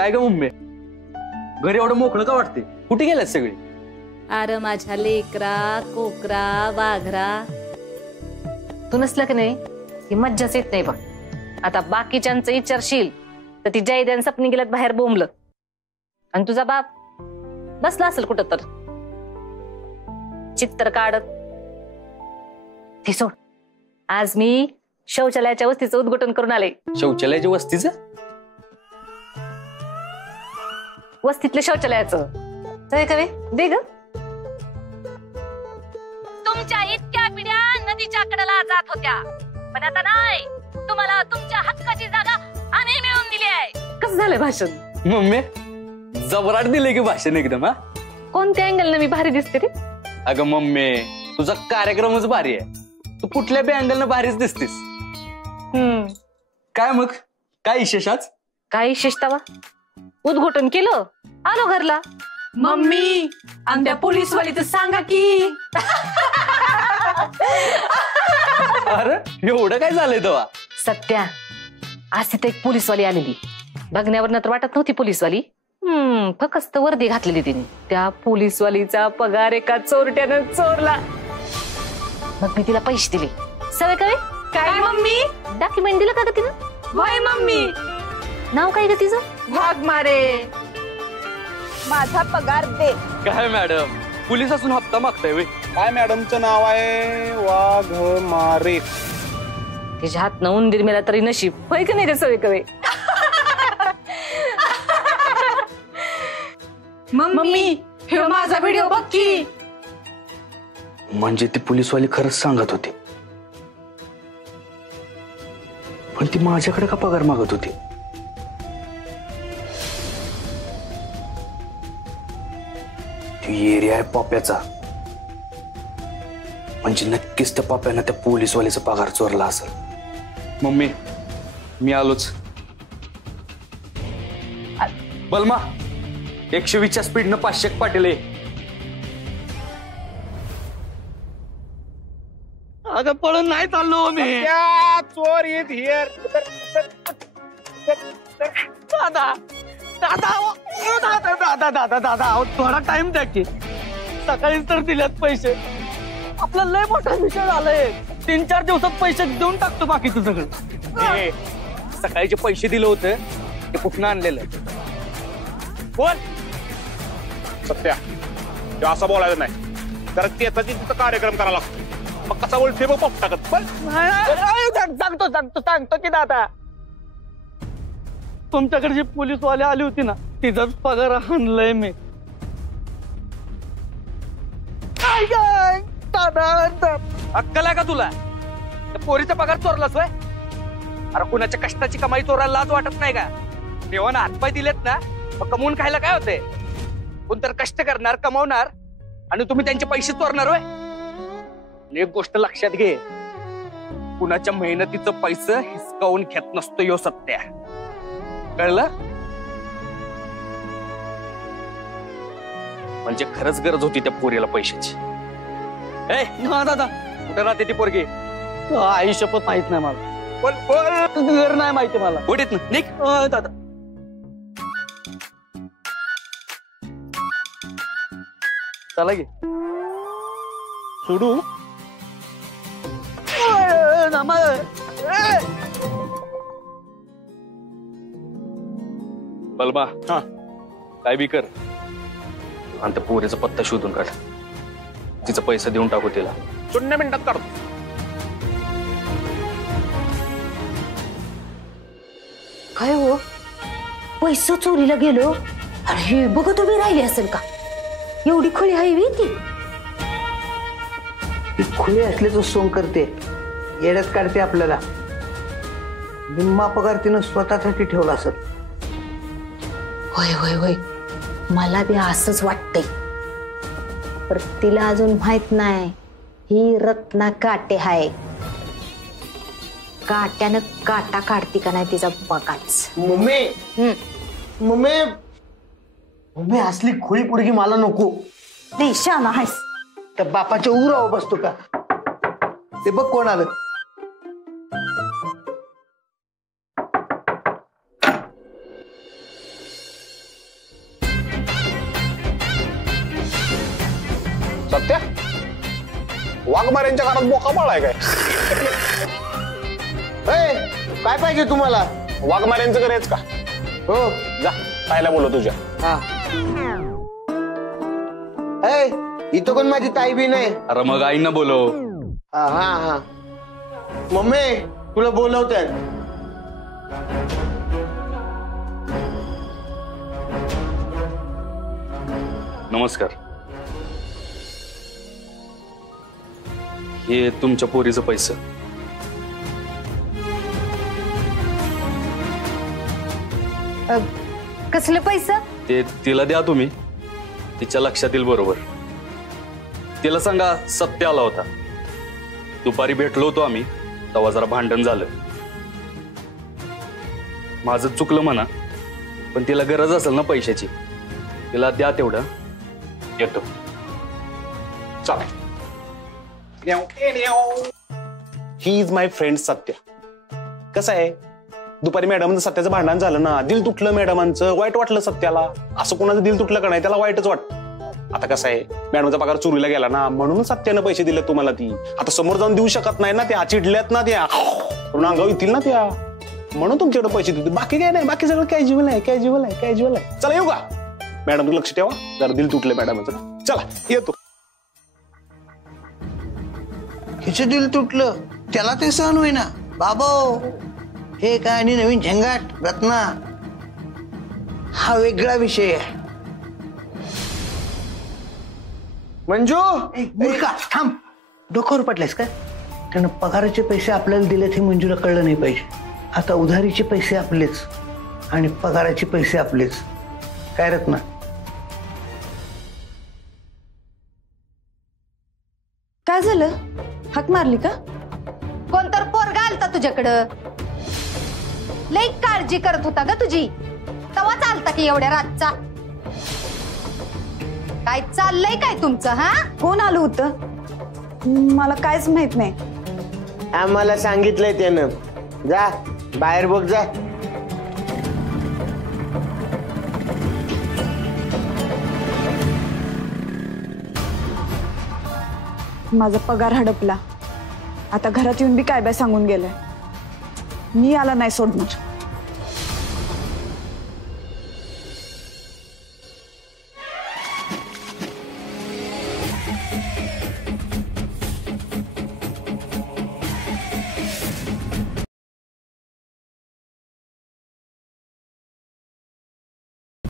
काय ग मम्मी, घरी एवढं मोकळं का वाटते? कुठे गेल्यात सगळे? अरे माझ्या लेकरा कोकरा वाघरा, तू नसलं की नाही ही मज्जाच येत नाही बघ. आता बाकीच्यांचं विचारशील तर ती जयद्यान सपनी गेल्यात बाहेर बोंबलं, आणि तुझा बाप बसला असेल कुठं तर चित्तर काढत. ते सोड, आज मी शौचालयाच्या वस्तीचं उद्घाटन करून आले. शौचालयाच्या वस्तीचं? वस्तीतल्या शौचालयाचं कवे दे ग. तुमच्या इतक्या पिढ्या नदीच्या कडेला जात होत्या, पण आता नाही. तुम्हाला तुमच्या हक्काची जागा आम्ही मिळवून दिली आहे. कसं झालंय भाषण? मम्मी जबराट दिले की भाषण एकदम. हा, कोणत्या अँगलनं मी भारी दिसते रे? अगं मम्मी, तुझा कार्यक्रमच भारी आहे. तू कुठल्या बी अँगलनं भारीच दिसतेस. काय मग, काय विशेष आज? काय विशेषता? उद्घाटन केलं, आलो घरला. मम्मी आणि त्या पोलीसवाली तर सांगा की. अरे एवढं काय झालंय तेव्हा? सत्या, आज तिथे एक पोलीसवाली आलेली. बघण्यावर तर वाटत नव्हती पोलीसवाली. फक्त वर्दी घातलेली तिने. त्या पोलीसवालीचा पगार एका चोरट्यानं चोरला. मग मी तिला पैसे दिले. सवय काय? काय मम्मी? डॉक्युमेंट दिलं का ग तिनं? होय मम्मी. नाव काय ग तिचं? वाघमारे. माझा पगार दे. काय मॅडम, पोलीस असून हप्ता मागताय वे? काय मॅडमचं नाव आहे? वाघमारे. तिच्या हात न उंदीर मेला तरी नशीब. होय का नाही रे सवय कवे? मम्मी हे माझा व्हिडिओ बघ की. म्हणजे ती पोलीसवाली खरंच सांगत होती, पण ती माझ्याकडे का पगार मागत होती? एरिया आहे पप्प्याचा, म्हणजे नक्कीच त्या पप्प्यानं त्या पोलीसवालीचा पगार चोरला असेल. मम्मी मी आलोच. बलमा 120च्या स्पीडनं 500 पाटील. अगं पळून नाही चाललो मी. चोर येत हिअर. दादा दादा दादा दादा दादा, थोडा टाइम द्या की. सकाळीच तर दिल्यात पैसे. आपला लय मोठा विषय झालाय. 3-4 दिवसात पैसे देऊन टाकतो बाकीचं सगळं. सकाळी जे पैसे दिले होते ते कुठनं आणलेलं? बोल सत्या, ते असं बोलायचं नाही. तर त्याचा तिथं कार्यक्रम करायला लागतो. मग कसा बोलते बघ पप्पा टाकत. पण सांगतो की दादा, तुमच्याकडे जी पोलीसवाले आली होती ना, तिचाच पगार आणलाय मी. अक्कल आहे का तुला? त्या पोरीचा पगार चोरलास होय? अरे कुणाच्या कष्टाची कमाई चोरायला लाज वाटत नाही का? देवानं हातपाय दिलेत ना, मग कमवून खायला काय होते? कोणतर कष्ट करणार, कमावणार, आणि तुम्ही त्यांचे पैसे चोरणार होय? एक गोष्ट लक्षात घे, कुणाच्या मेहनतीचं पैसे हिसकावून घेत नसतो यो सत्या. कळलं? म्हणजे खरंच गरज होती त्या पोरीला पैशाची. दादा कुठे राहते ती पोरगी? आई शपथ माहित नाही मला. घर नाही माहिती मला. कुठेत ना निक दादा. चला गे सोडू. बलमा काय बी कर, आणि त्या पोरीचा पत्ता शोधून काढ. तिचा पैसा देऊन टाकू तिला. 0 मिनिटात काढतो. काय हो, पैसा चोरीला गेलो आणि हे बघत उभी राहिली असेल का? एवढी खोली हवी ती. खुले असल्याचं सोंग करते, येड्यात काढते आपल्याला. निम्मा पगार तिनं स्वतःसाठी ठेवला असेल. होय होय होय, मला बी असंच वाटतंय. पर तिला अजून माहित नाही ही रत्ना काटे हाय. काट्यानं काटा काढती का नाही तिचा बघाच. मम्मी मम्मी मम्मी, असली खुळी पोरगी मला नको. देशान आहेस त्या बापाच्या उरावर बसतो का? ते बघ कोण आलं. वाघमाऱ्यांच्या घरात बोका बाळाय काय? काय पाहिजे तुम्हाला? वाघमाऱ्यांचं करायच का? हो जा ताईला बोलव तुझ्या. हा. इथं कोण माझी ताई बी नाही. अरे मग आईंना बोलव. हा हा हा. मम्मी तुला बोलवतात. नमस्कार. हे तुमच्या पोरीचं पैसे. कसले पैसे? ते तिला द्या तुम्ही, तिच्या लक्षात येईल बरोबर. तिला सांगा सत्य आला होता. दुपारी भेटलो होतो आम्ही, तेव्हा जरा भांडण झालं. माझं चुकलं म्हणा, पण तिला गरज असेल ना पैशाची. तिला द्या तेवढं. येतो. चला. He is my friend Satya. कसं आहे, दुपारी मॅडमचं सत्याचं भांडण झालं ना, दिल तुटलं मॅडमांचं, वाईट वाटलं सत्याला. असं कोणाचं दिल तुटलं का नाही, त्याला वाईटच वाटतं. आता कसं आहे, मॅडमचा पगार चोरीला गेला ना, म्हणून सत्यानं पैसे दिले तुम्हाला. ती आता समोर जाऊन देऊ शकत नाही ना, त्या चिडल्यात ना, त्या अंगावर येतील ना त्या, म्हणून तुमच्याकडे पैसे देते. बाकी काय नाही, बाकी सगळं कॅज्युअल आहे, कॅज्युअल आहे, कॅज्युअल आहे. चला येऊ का? मॅडम लक्ष ठेवा, जरा दिल तुटलं मॅडमचं. चला येतो. हिचं दिल तुटलं, त्याला ते सहन होईना. बाबा हे काय आणि नवीन झंगाट रत्ना, हा वेगळा विषय आहे. मंजू मूर्खा, थांब. डोक्यावर पडलायस का? त्यानं पगाराचे पैसे आपल्याला दिलेत हे मंजूला कळलं नाही पाहिजे. आता उधारीचे पैसे आपलेच आणि पगाराचे पैसे आपलेच. काय रत्ना? काय झालं? हाक मारली का? कोणतर पोरगा आलता तुझ्याकडं, लई काळजी करत होता ग तुझी. तवा चालता की एवढ्या रातचा? काय चाललंय काय तुमचं? हा, कोण आलं होतं? मला कायच माहित नाही. आम्हाला सांगितलंय त्यानं. जा बाहेर बघ जा. माझा पगार हडपला. आता घरात येऊन बी काय बाय सांगून गेलाय. मी याला नाही सोडणार.